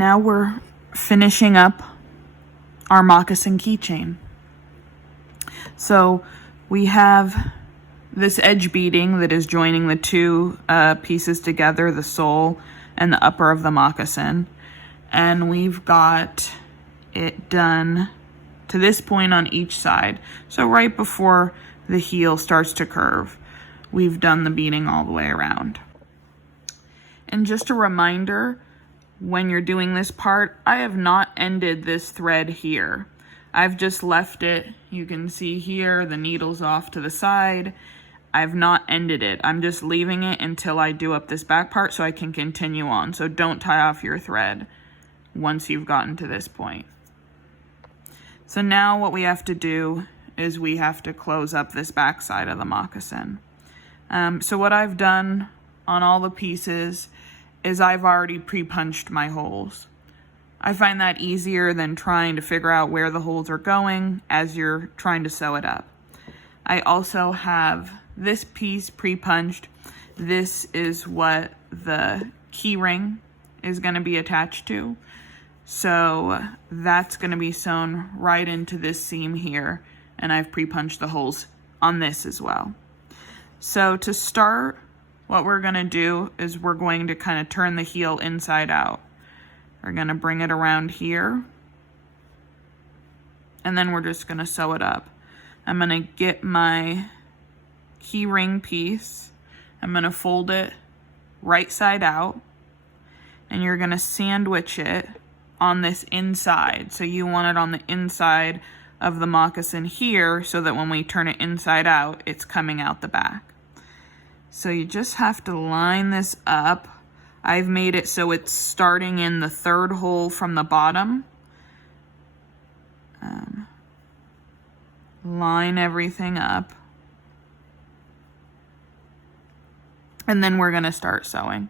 now we're finishing up our moccasin keychain. So we have this edge beading that is joining the two pieces together, the sole and the upper of the moccasin. And we've got it done to this point on each side. So right before the heel starts to curve, we've done the beading all the way around. And just a reminder, when you're doing this part, I have not ended this thread here. I've just left it. You can see here the needle's off to the side. I've not ended it. I'm just leaving it until I do up this back part so I can continue on. So don't tie off your thread once you've gotten to this point. So now what we have to do is we have to close up this back side of the moccasin. So what I've done on all the pieces is I've already pre-punched my holes. I find that easier than trying to figure out where the holes are going as you're trying to sew it up. I also have this piece pre-punched. This is what the key ring is going to be attached to. So that's going to be sewn right into this seam here, and I've pre-punched the holes on this as well. So to start, what we're going to do is we're going to kind of turn the heel inside out. We're going to bring it around here, and then we're just going to sew it up. I'm going to get my key ring piece, I'm going to fold it right side out, and you're going to sandwich it on this inside. So you want it on the inside of the moccasin here so that when we turn it inside out, it's coming out the back. So you just have to line this up. I've made it so it's starting in the third hole from the bottom. Line everything up. And then we're going to start sewing.